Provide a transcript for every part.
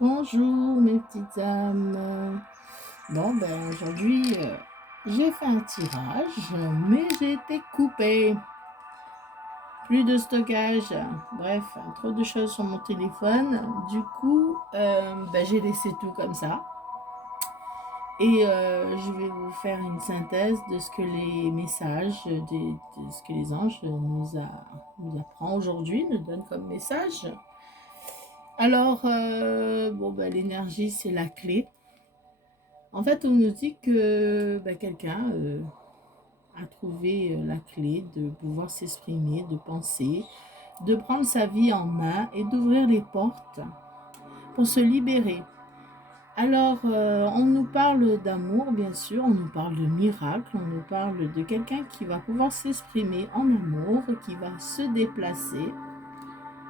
Bonjour mes petites âmes. Bon ben aujourd'hui j'ai fait un tirage mais j'ai été coupée. Plus de stockage. Bref, trop de choses sur mon téléphone. Du coup ben, j'ai laissé tout comme ça. Et je vais vous faire une synthèse de ce que les messages, de ce que les anges nous apprend aujourd'hui, nous donnent comme message. Alors, bon, ben, l'énergie, c'est la clé. En fait, on nous dit que bah, quelqu'un a trouvé la clé de pouvoir s'exprimer, de penser, de prendre sa vie en main et d'ouvrir les portes pour se libérer. Alors, on nous parle d'amour, bien sûr, on nous parle de miracle, on nous parle de quelqu'un qui va pouvoir s'exprimer en amour, qui va se déplacer.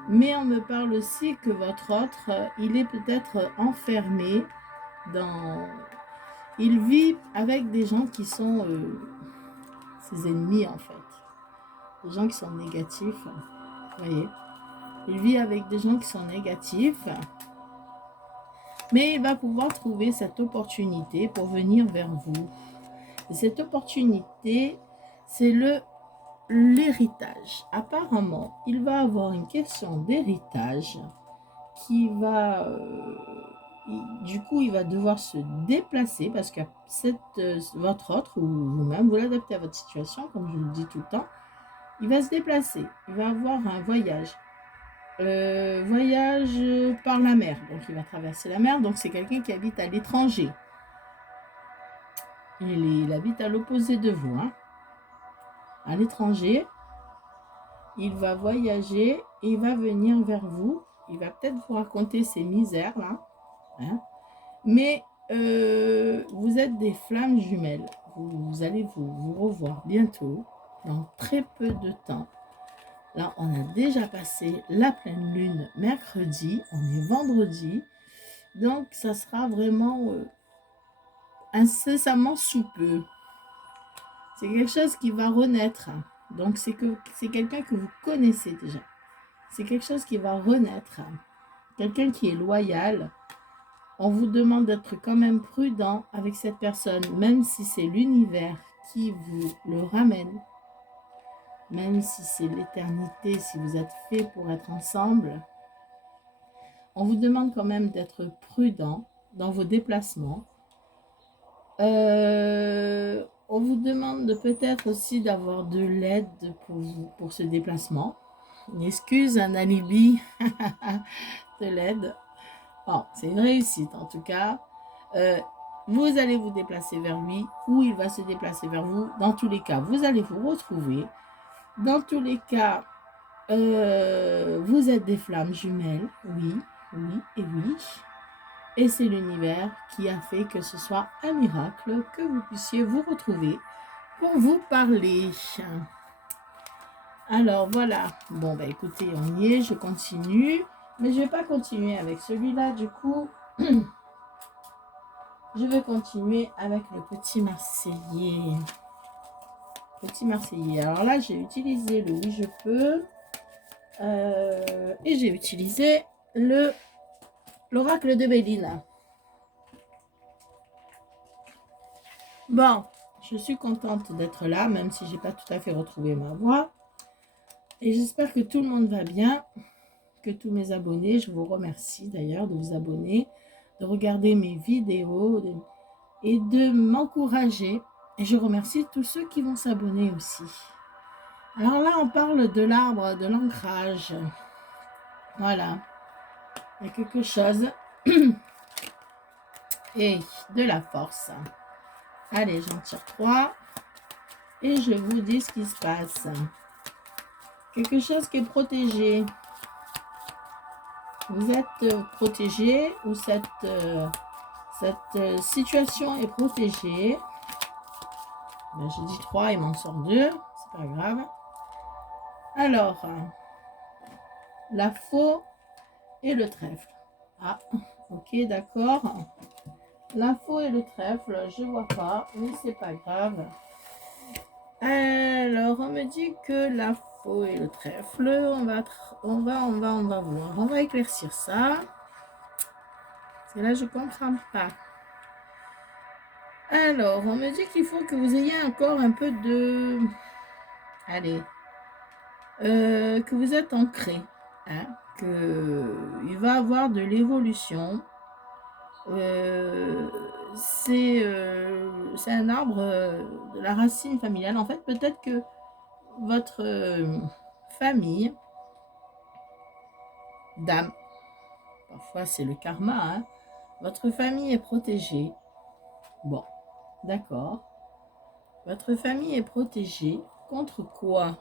Mais on me parle aussi que votre autre, il est peut-être enfermé dans... Il vit avec des gens qui sont ses ennemis en fait. Des gens qui sont négatifs. Vous voyez. Il vit avec des gens qui sont négatifs. Mais il va pouvoir trouver cette opportunité pour venir vers vous. Et cette opportunité, c'est l'héritage. Apparemment, il va avoir une question d'héritage qui va... du coup, il va devoir se déplacer parce que votre autre ou vous-même, vous l'adaptez à votre situation, comme je le dis tout le temps. Il va se déplacer, il va avoir un voyage. Voyage par la mer, donc il va traverser la mer, donc c'est quelqu'un qui habite à l'étranger. Il habite à l'opposé de vous, hein. À l'étranger, il va voyager et il va venir vers vous. Il va peut-être vous raconter ses misères, là, hein. Mais vous êtes des flammes jumelles. Vous allez vous revoir bientôt, dans très peu de temps. Là, on a déjà passé la pleine lune mercredi, on est vendredi, donc ça sera vraiment incessamment sous peu. C'est quelque chose qui va renaître. Donc c'est quelqu'un que vous connaissez déjà. C'est quelque chose qui va renaître. Quelqu'un qui est loyal. On vous demande d'être quand même prudent avec cette personne, même si c'est l'univers qui vous le ramène. Même si c'est l'éternité, si vous êtes fait pour être ensemble, on vous demande quand même d'être prudent dans vos déplacements. On vous demande peut-être aussi d'avoir de l'aide pour ce déplacement. Une excuse, un alibi, de l'aide. Bon, c'est une réussite en tout cas. Vous allez vous déplacer vers lui ou il va se déplacer vers vous. Dans tous les cas, vous allez vous retrouver. Dans tous les cas, vous êtes des flammes jumelles, oui, oui et oui. Et c'est l'univers qui a fait que ce soit un miracle que vous puissiez vous retrouver pour vous parler. Alors voilà, bon bah écoutez, on y est, je continue. Mais je ne vais pas continuer avec celui-là, du coup, je vais continuer avec le petit Marseillais. Petit Marseillais. Alors là, j'ai utilisé le Oui, je peux. Et j'ai utilisé l'oracle de Béline. Bon, je suis contente d'être là, même si j'ai pas tout à fait retrouvé ma voix. Et j'espère que tout le monde va bien, que tous mes abonnés, je vous remercie d'ailleurs de vous abonner, de regarder mes vidéos et de m'encourager. Et je remercie tous ceux qui vont s'abonner aussi. Alors là, on parle de l'arbre de l'ancrage. Voilà. Il y a quelque chose. Et de la force. Allez, j'en tire 3. Et je vous dis ce qui se passe. Quelque chose qui est protégé. Vous êtes protégé ou cette situation est protégée. Ben, j'ai dit 3, il m'en sort 2. C'est pas grave. Alors, la faux et le trèfle. Ah, ok, d'accord. La faux et le trèfle, je vois pas, mais c'est pas grave. Alors, on me dit que la faux et le trèfle, on va voir, on va éclaircir ça. Parce que là, je ne comprends pas. Alors, on me dit qu'il faut que vous ayez encore un peu de... Allez. Que vous êtes ancré. Hein, qu'il va avoir de l'évolution. C'est un arbre de la racine familiale. En fait, peut-être que votre famille d'âme, parfois c'est le karma, hein, votre famille est protégée. Bon, d'accord. Votre famille est protégée contre quoi?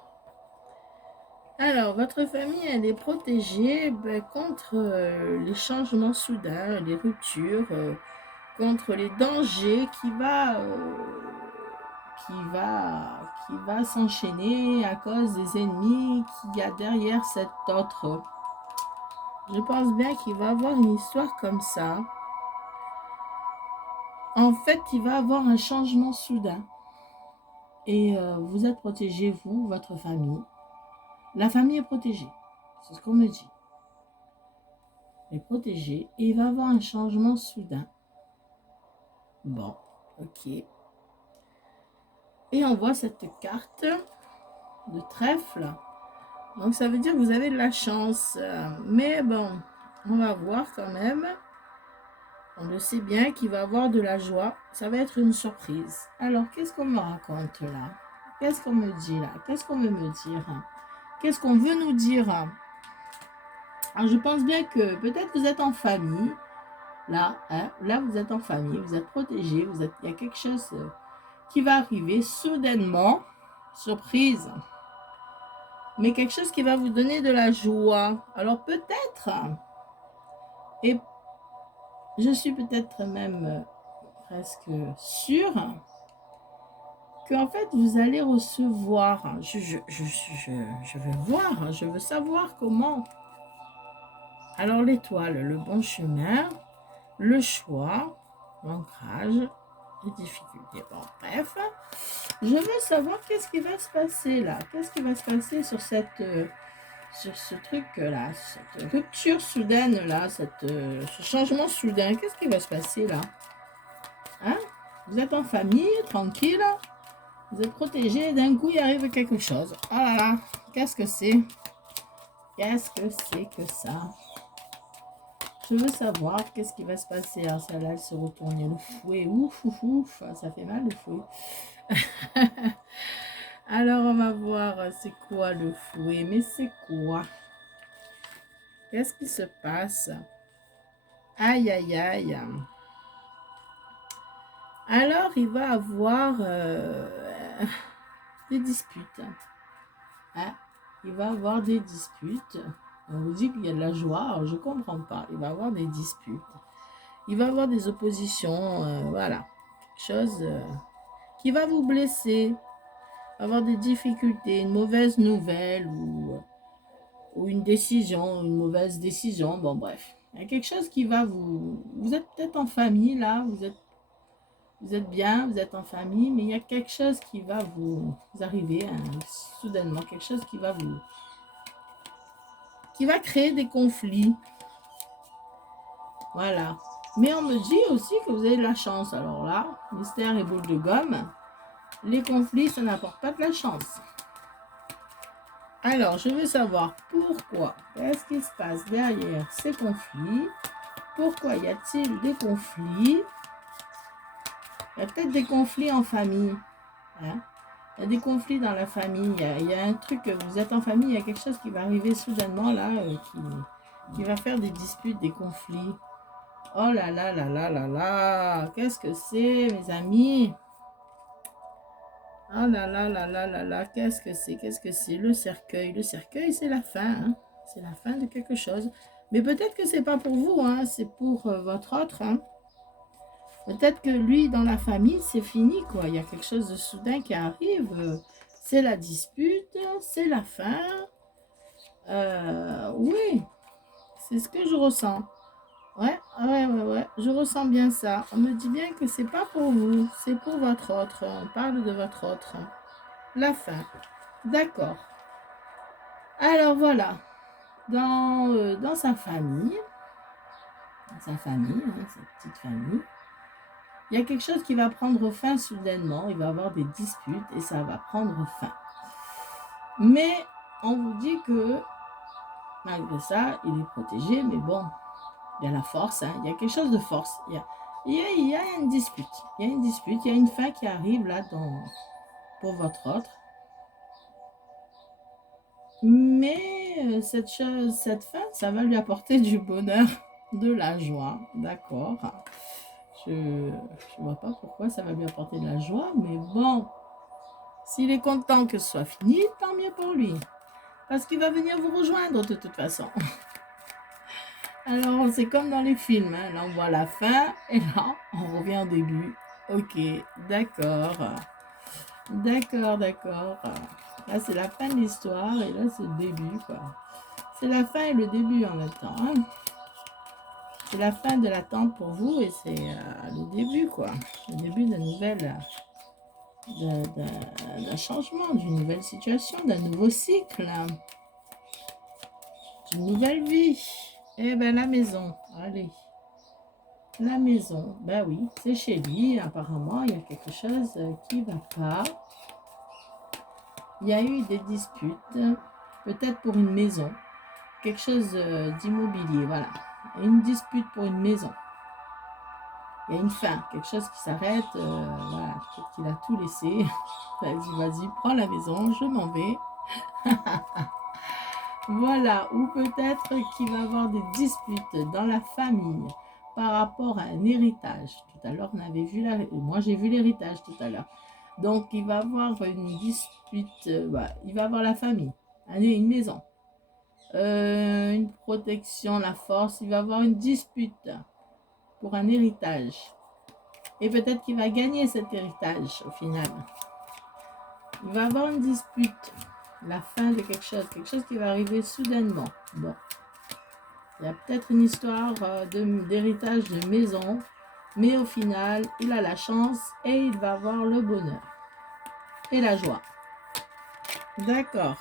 Alors, votre famille, elle est protégée contre les changements soudains, les ruptures, contre les dangers qui va s'enchaîner à cause des ennemis qu'il y a derrière cet autre. Je pense bien qu'il va avoir une histoire comme ça. En fait, il va avoir un changement soudain. Et vous êtes protégé, vous, votre famille. La famille est protégée. C'est ce qu'on me dit. Elle est protégée. Et il va avoir un changement soudain. Bon, ok. Et on voit cette carte de trèfle. Donc ça veut dire que vous avez de la chance. Mais bon, on va voir quand même. On le sait bien qu'il va avoir de la joie. Ça va être une surprise. Alors, qu'est-ce qu'on me raconte là? Qu'est-ce qu'on me dit là? Qu'est-ce qu'on veut me dire? Qu'est-ce qu'on veut nous dire? Alors, je pense bien que peut-être vous êtes en famille. Là, hein, là, vous êtes en famille. Vous êtes protégé. Il y a quelque chose qui va arriver soudainement. Surprise. Mais quelque chose qui va vous donner de la joie. Alors, peut-être... Et je suis peut-être même presque sûre qu'en fait, vous allez recevoir, je veux voir, je veux savoir comment. Alors, l'étoile, le bon chemin, le choix, l'ancrage, les difficultés. Bon, bref, je veux savoir qu'est-ce qui va se passer là. Qu'est-ce qui va se passer sur sur ce truc-là, cette rupture soudaine là, ce changement soudain. Qu'est-ce qui va se passer là? Hein? Vous êtes en famille, tranquille. Vous êtes protégé, d'un coup, il arrive quelque chose. Oh là là, qu'est-ce que c'est? Qu'est-ce que c'est que ça? Je veux savoir qu'est-ce qui va se passer. Alors, celle-là, elle se retourne. Le fouet, ouf, ouf, ouf, ça fait mal le fouet. Alors, on va voir, c'est quoi le fouet? Mais c'est quoi? Qu'est-ce qui se passe? Aïe, aïe, aïe. Alors, il va avoir des disputes. Hein? Il va avoir des disputes. On vous dit qu'il y a de la joie. Alors, je ne comprends pas. Il va avoir des disputes. Il va avoir des oppositions. Voilà. Quelque chose qui va vous blesser. Avoir des difficultés. Une mauvaise nouvelle ou une décision. Une mauvaise décision. Bon, bref. Il y a quelque chose qui va vous... Vous êtes peut-être en famille, là. Vous êtes bien, vous êtes en famille, mais il y a quelque chose qui va vous arriver, hein, soudainement, quelque chose qui va créer des conflits. Voilà. Mais on me dit aussi que vous avez de la chance. Alors là, mystère et boule de gomme, les conflits, ça n'apporte pas de la chance. Alors, je veux savoir pourquoi. Qu'est-ce qui se passe derrière ces conflits? Pourquoi y a-t-il des conflits? Il y a peut-être des conflits en famille. Hein? Il y a des conflits dans la famille. Il y a un truc, vous êtes en famille, il y a quelque chose qui va arriver soudainement là, qui va faire des disputes, des conflits. Oh là là là là là là. Qu'est-ce que c'est, mes amis? Oh là là là là là là. Qu'est-ce que c'est? Qu'est-ce que c'est? Le cercueil. Le cercueil, c'est la fin. Hein? C'est la fin de quelque chose. Mais peut-être que c'est pas pour vous. Hein? C'est pour votre autre. Hein? Peut-être que lui, dans la famille, c'est fini, quoi. Il y a quelque chose de soudain qui arrive. C'est la dispute, c'est la fin. Oui, c'est ce que je ressens. Ouais, ouais. Je ressens bien ça. On me dit bien que c'est pas pour vous, c'est pour votre autre. On parle de votre autre. La fin. D'accord. Alors voilà. Dans sa famille, sa famille, hein, sa petite famille. Il y a quelque chose qui va prendre fin soudainement, il va y avoir des disputes et ça va prendre fin. Mais on vous dit que malgré ça, il est protégé, mais bon, il y a la force, hein, il y a quelque chose de force. Il y a une dispute, il y a une fin qui arrive là pour votre autre. Mais cette fin, ça va lui apporter du bonheur, de la joie, d'accord. Je ne vois pas pourquoi ça va lui apporter de la joie, mais bon, s'il est content que ce soit fini, tant mieux pour lui. Parce qu'il va venir vous rejoindre de toute façon. Alors, c'est comme dans les films, hein. Là on voit la fin, et là, on revient au début. Ok, d'accord. D'accord. Là, c'est la fin de l'histoire, et là, c'est le début, quoi. C'est la fin et le début en même temps, hein. C'est la fin de l'attente pour vous, et c'est le début, quoi. Le début d'un d'un changement, d'une nouvelle situation, d'un nouveau cycle, d'une nouvelle vie. Eh ben la maison, allez. La maison, ben oui, c'est chez lui. Apparemment, il y a quelque chose qui va pas. Il y a eu des disputes, peut-être pour une maison. Quelque chose d'immobilier, voilà. Une dispute pour une maison. Il y a une fin, quelque chose qui s'arrête. Voilà, peut-être qu'il a tout laissé. Vas-y, prends la maison, je m'en vais. Voilà, ou peut-être qu'il va y avoir des disputes dans la famille par rapport à un héritage. Tout à l'heure, on avait vu moi j'ai vu l'héritage tout à l'heure. Donc, il va y avoir une dispute, il va y avoir la famille, une maison, une protection, la force. Il va y avoir une dispute pour un héritage. Et peut-être qu'il va gagner cet héritage au final. Il va y avoir une dispute. La fin de quelque chose qui va arriver soudainement. Bon, il y a peut-être une histoire d'héritage de maison, mais au final, il a la chance et il va avoir le bonheur et la joie. D'accord.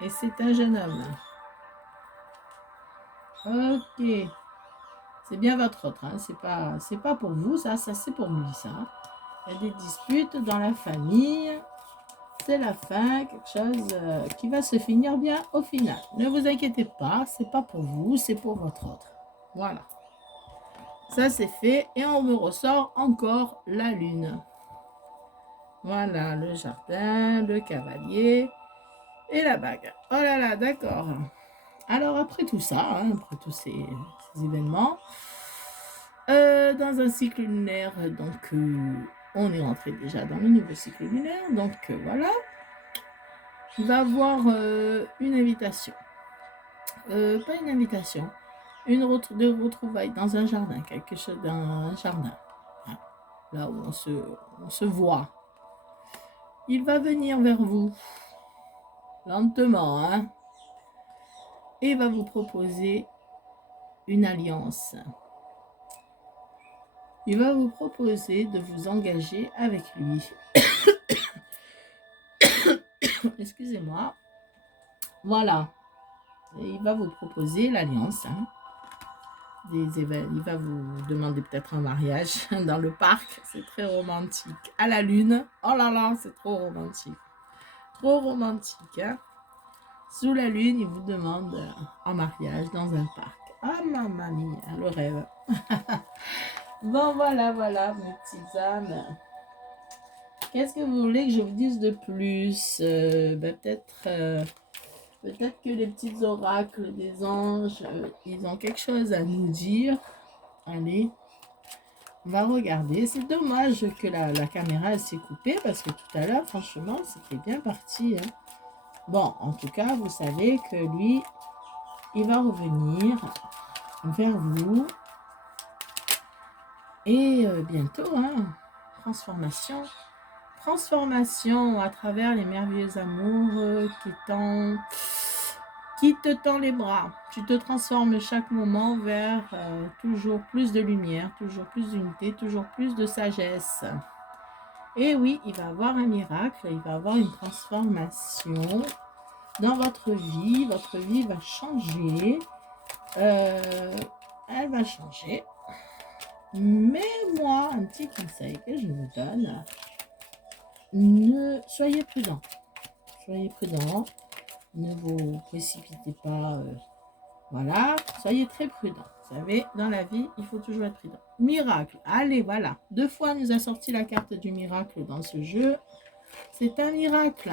Et c'est un jeune homme. Ok. C'est bien votre autre, hein. C'est pas pour vous, ça c'est pour lui, ça. Il y a des disputes dans la famille. C'est la fin, quelque chose qui va se finir bien au final. Ne vous inquiétez pas, c'est pas pour vous, c'est pour votre autre. Voilà. Ça c'est fait et on me ressort encore la lune. Voilà, le jardin, le cavalier et la bague. Oh là là, d'accord. Alors après tout ça, hein, après tous ces événements, dans un cycle lunaire, donc on est rentré déjà dans le nouveau cycle lunaire, donc voilà. Il va avoir une invitation. Pas une invitation. Une retrouvaille dans un jardin. Quelque chose dans un jardin. Hein, là où on se voit. Il va venir vers vous. Lentement. Hein, et va vous proposer une alliance. Il va vous proposer de vous engager avec lui. Excusez-moi. Voilà. Et il va vous proposer l'alliance. Hein. Il va vous demander peut-être un mariage dans le parc. C'est très romantique. À la lune. Oh là là, c'est trop romantique. Trop romantique. Hein. Sous la lune, il vous demande un mariage dans un parc. Ah, mamma mia, le rêve. Bon, voilà, mes petites âmes. Qu'est-ce que vous voulez que je vous dise de plus? Peut-être que les petits oracles des anges, ils ont quelque chose à nous dire. Allez, on va regarder. C'est dommage que la caméra s'est coupée parce que tout à l'heure, franchement, c'était bien parti. Hein. Bon, en tout cas, vous savez que lui, il va revenir vers vous. Et bientôt, hein, transformation à travers les merveilleux amours qui te tend les bras. Tu te transformes chaque moment vers toujours plus de lumière, toujours plus d'unité, toujours plus de sagesse. Et oui, il va y avoir un miracle, il va y avoir une transformation dans votre vie va changer. elle va changer. Mais moi, un petit conseil que je vous donne, soyez prudent. Soyez prudent. Ne vous précipitez pas. Voilà, soyez très prudent. Vous savez, dans la vie, il faut toujours être prudent. Miracle. Allez, voilà. 2 fois, nous a sorti la carte du miracle dans ce jeu. C'est un miracle.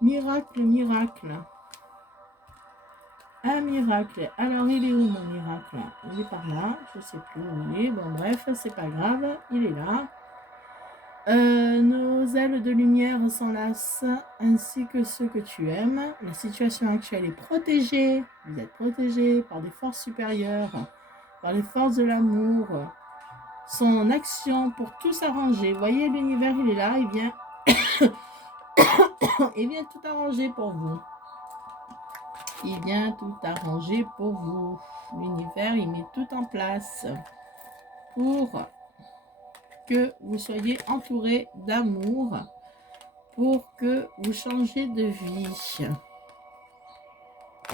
Miracle, miracle. Un miracle. Alors, il est où mon miracle? Il est par là. Je ne sais plus où il est. Bon, bref, c'est pas grave. Il est là. Nos ailes de lumière s'enlacent, ainsi que ceux que tu aimes. La situation actuelle est protégée. Vous êtes protégé par des forces supérieures, par les forces de l'amour. Son action pour tout s'arranger. Vous voyez, l'univers, il est là. Il vient, il vient tout arranger pour vous. Il vient tout arranger pour vous. L'univers, il met tout en place pour que vous soyez entouré d'amour, pour que vous changez de vie.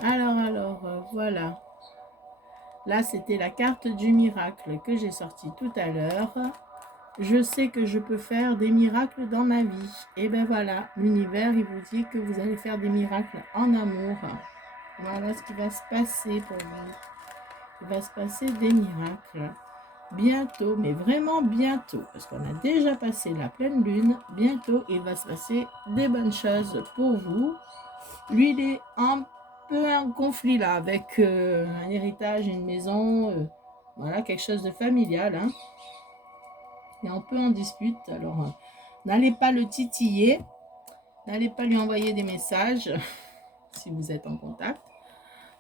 Alors, voilà. Là, c'était la carte du miracle que j'ai sortie tout à l'heure. Je sais que je peux faire des miracles dans ma vie. Et ben voilà, l'univers, il vous dit que vous allez faire des miracles en amour. Voilà ce qui va se passer pour vous. Il va se passer des miracles. Bientôt, mais vraiment bientôt, parce qu'on a déjà passé la pleine lune, bientôt il va se passer des bonnes choses pour vous. Lui, il est un peu en conflit là, avec un héritage, une maison, voilà, quelque chose de familial. Hein. Il est un peu en dispute, alors n'allez pas le titiller, n'allez pas lui envoyer des messages si vous êtes en contact.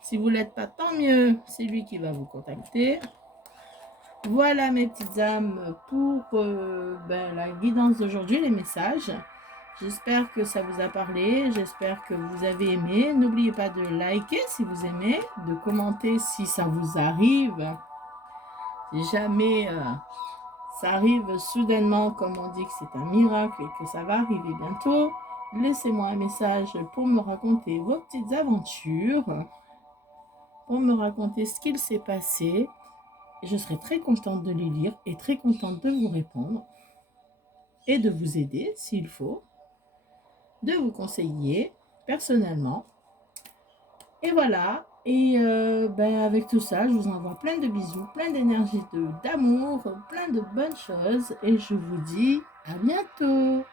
Si vous ne l'êtes pas, tant mieux, c'est lui qui va vous contacter. Voilà mes petites âmes pour la guidance d'aujourd'hui, les messages. J'espère que ça vous a parlé, j'espère que vous avez aimé. N'oubliez pas de liker si vous aimez, de commenter si ça vous arrive. Si jamais ça arrive soudainement, comme on dit que c'est un miracle et que ça va arriver bientôt, laissez-moi un message pour me raconter vos petites aventures, pour me raconter ce qu'il s'est passé. Je serai très contente de les lire et très contente de vous répondre et de vous aider s'il faut, de vous conseiller personnellement. Et voilà, et avec tout ça, je vous envoie plein de bisous, plein d'énergie, d'amour, plein de bonnes choses et je vous dis à bientôt.